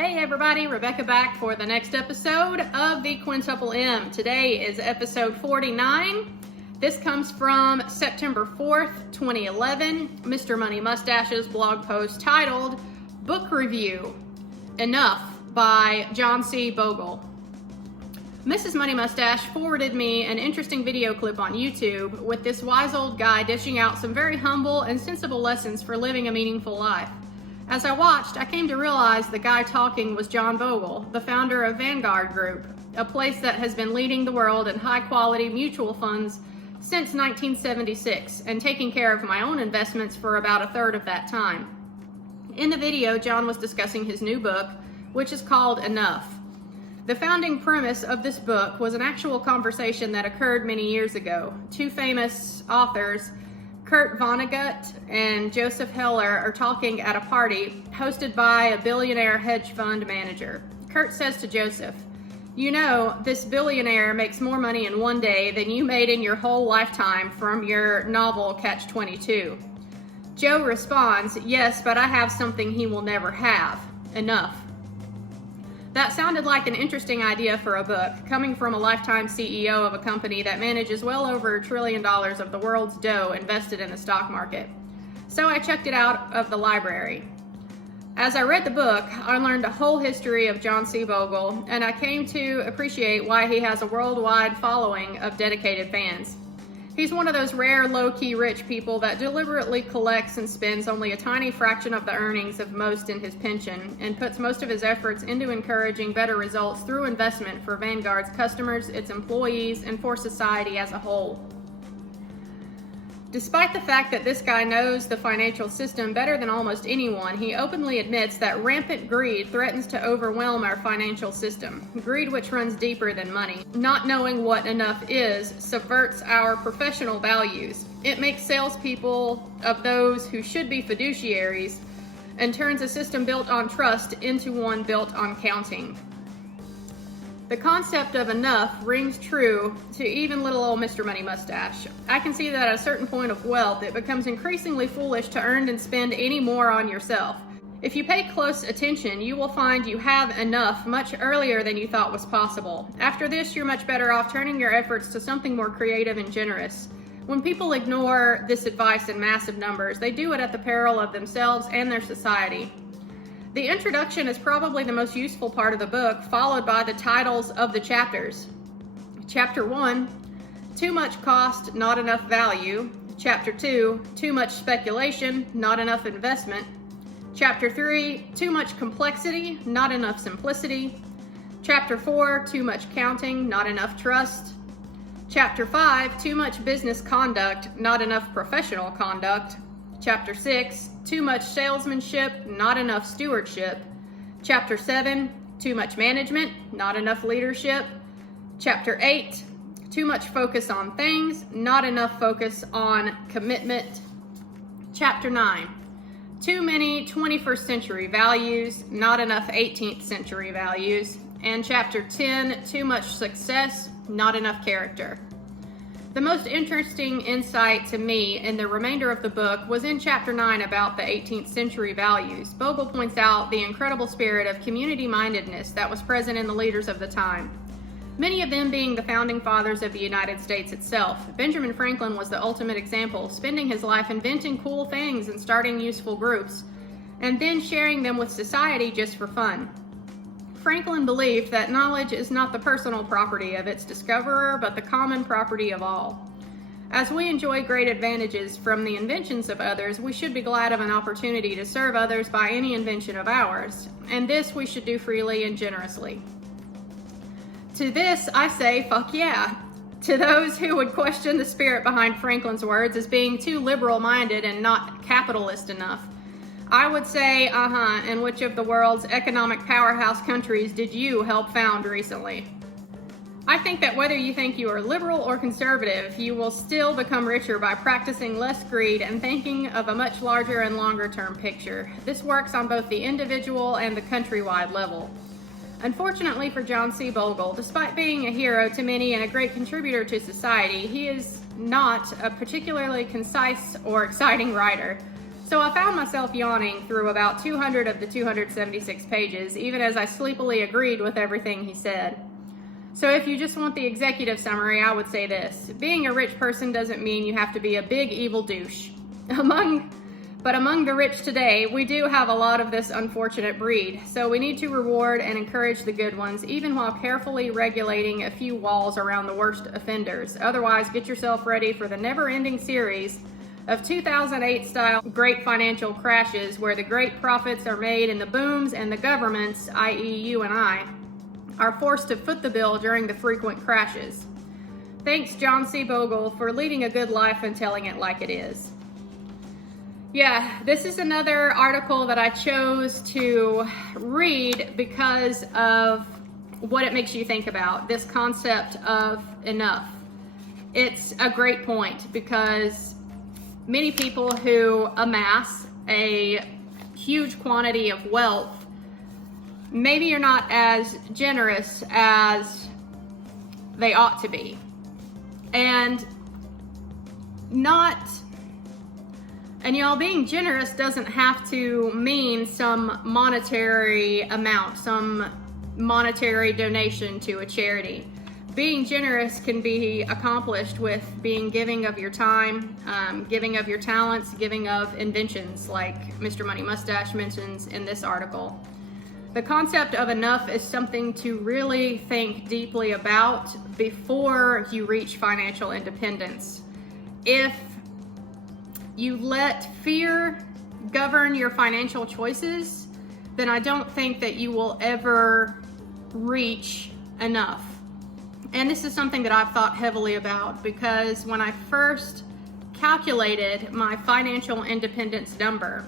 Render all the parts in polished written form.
Hey everybody, Rebecca back for the next episode of the Quintuple M. Today is episode 49. This comes from September 4th, 2011, Mr. Money Mustache's blog post titled Book Review, Enough by John C. Bogle. Mrs. Money Mustache forwarded me an interesting video clip on YouTube with this wise old guy dishing out some very humble and sensible lessons for living a meaningful life. As I watched, I came to realize the guy talking was John Bogle, the founder of Vanguard Group, a place that has been leading the world in high-quality mutual funds since 1976 and taking care of my own investments for about a third of that time. In the video, John was discussing his new book, which is called Enough. The founding premise of this book was an actual conversation that occurred many years ago. Two famous authors, Kurt Vonnegut and Joseph Heller, are talking at a party hosted by a billionaire hedge fund manager. Kurt says to Joseph, "You know, this billionaire makes more money in one day than you made in your whole lifetime from your novel Catch-22. Joe responds, "Yes, but I have something he will never have. Enough." That sounded like an interesting idea for a book, coming from a lifetime CEO of a company that manages well over $1 trillion of the world's dough invested in the stock market. So I checked it out of the library. As I read the book, I learned a whole history of John C. Bogle, and I came to appreciate why he has a worldwide following of dedicated fans. He's one of those rare low-key rich people that deliberately collects and spends only a tiny fraction of the earnings of most in his pension and puts most of his efforts into encouraging better results through investment for Vanguard's customers, its employees, and for society as a whole. Despite the fact that this guy knows the financial system better than almost anyone, he openly admits that rampant greed threatens to overwhelm our financial system. Greed which runs deeper than money. Not knowing what enough is subverts our professional values. It makes salespeople of those who should be fiduciaries and turns a system built on trust into one built on counting. The concept of enough rings true to even little old Mr. Money Mustache. I can see that at a certain point of wealth, it becomes increasingly foolish to earn and spend any more on yourself. If you pay close attention, you will find you have enough much earlier than you thought was possible. After this, you're much better off turning your efforts to something more creative and generous. When people ignore this advice in massive numbers, they do it at the peril of themselves and their society. The introduction is probably the most useful part of the book, followed by the titles of the chapters. Chapter 1, Too Much Cost, Not Enough Value. Chapter 2, Too Much Speculation, Not Enough Investment. Chapter 3, Too Much Complexity, Not Enough Simplicity. Chapter 4, Too Much Counting, Not Enough Trust. Chapter 5, Too Much Business Conduct, Not Enough Professional Conduct. Chapter 6, Too Much Salesmanship, Not Enough Stewardship. Chapter 7, Too Much Management, Not Enough Leadership. Chapter 8, Too Much Focus on Things, Not Enough Focus on Commitment. Chapter 9, Too Many 21st Century Values, Not Enough 18th Century Values. And Chapter 10, Too Much Success, Not Enough Character. The most interesting insight to me in the remainder of the book was in Chapter 9 about the 18th century values. Bogle points out the incredible spirit of community-mindedness that was present in the leaders of the time, many of them being the founding fathers of the United States itself. Benjamin Franklin was the ultimate example, spending his life inventing cool things and starting useful groups, and then sharing them with society just for fun. Franklin believed that knowledge is not the personal property of its discoverer, but the common property of all. As we enjoy great advantages from the inventions of others, we should be glad of an opportunity to serve others by any invention of ours, and this we should do freely and generously. To this, I say, fuck yeah. To those who would question the spirit behind Franklin's words as being too liberal-minded and not capitalist enough, I would say, and which of the world's economic powerhouse countries did you help found recently? I think that whether you think you are liberal or conservative, you will still become richer by practicing less greed and thinking of a much larger and longer term picture. This works on both the individual and the countrywide level. Unfortunately for John C. Bogle, despite being a hero to many and a great contributor to society, he is not a particularly concise or exciting writer. So I found myself yawning through about 200 of the 276 pages, even as I sleepily agreed with everything he said. So if you just want the executive summary, I would say this: being a rich person doesn't mean you have to be a big evil douche. But among the rich today, we do have a lot of this unfortunate breed. So we need to reward and encourage the good ones, even while carefully regulating a few walls around the worst offenders. Otherwise, get yourself ready for the never-ending series of 2008-style great financial crashes where the great profits are made and the booms and the governments, i.e. you and I, are forced to foot the bill during the frequent crashes. Thanks, John C. Bogle, for leading a good life and telling it like it is. Yeah, this is another article that I chose to read because of what it makes you think about, this concept of enough. It's a great point because many people who amass a huge quantity of wealth, maybe you're not as generous as they ought to be. And y'all, being generous doesn't have to mean some monetary amount, some monetary donation to a charity. Being generous can be accomplished with being giving of your time, giving of your talents, giving of inventions, like Mr. Money Mustache mentions in this article. The concept of enough is something to really think deeply about before you reach financial independence. If you let fear govern your financial choices, then I don't think that you will ever reach enough. And this is something that I've thought heavily about because when I first calculated my financial independence number,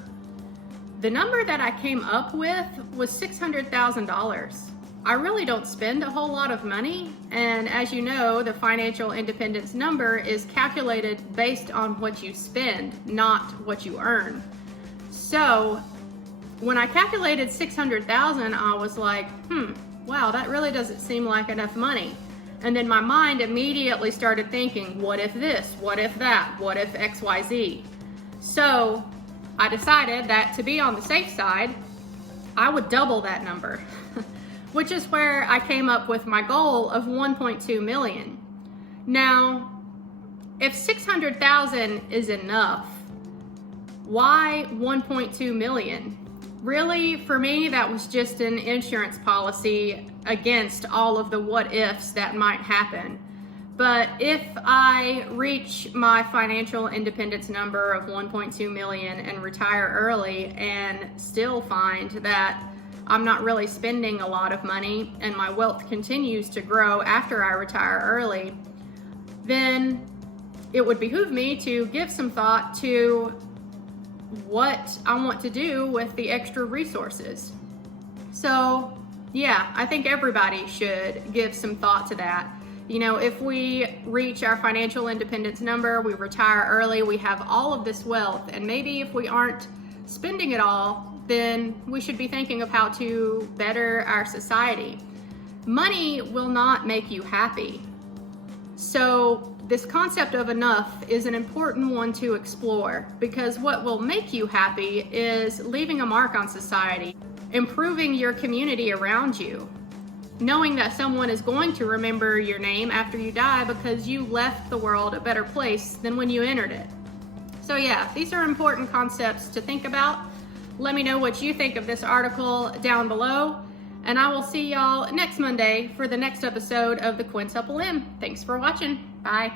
the number that I came up with was $600,000. I really don't spend a whole lot of money, and as you know, the financial independence number is calculated based on what you spend, not what you earn. So when I calculated $600,000, I was like, wow, that really doesn't seem like enough money. And then my mind immediately started thinking, what if this, what if that, what if XYZ? So I decided that to be on the safe side, I would double that number, which is where I came up with my goal of 1.2 million. Now, if 600,000 is enough, why 1.2 million? Really, for me, that was just an insurance policy against all of the what ifs that might happen. But if I reach my financial independence number of 1.2 million and retire early and still find that I'm not really spending a lot of money and my wealth continues to grow after I retire early, then it would behoove me to give some thought to what I want to do with the extra resources. So yeah, I think everybody should give some thought to that. You know, if we reach our financial independence number, we retire early, we have all of this wealth, and maybe if we aren't spending it all, then we should be thinking of how to better our society. Money will not make you happy. So this concept of enough is an important one to explore, because what will make you happy is leaving a mark on society, improving your community around you, knowing that someone is going to remember your name after you die because you left the world a better place than when you entered it. So yeah, these are important concepts to think about. Let me know what you think of this article down below, and I will see y'all next Monday for the next episode of the Quintuple M. Thanks for watching. Bye.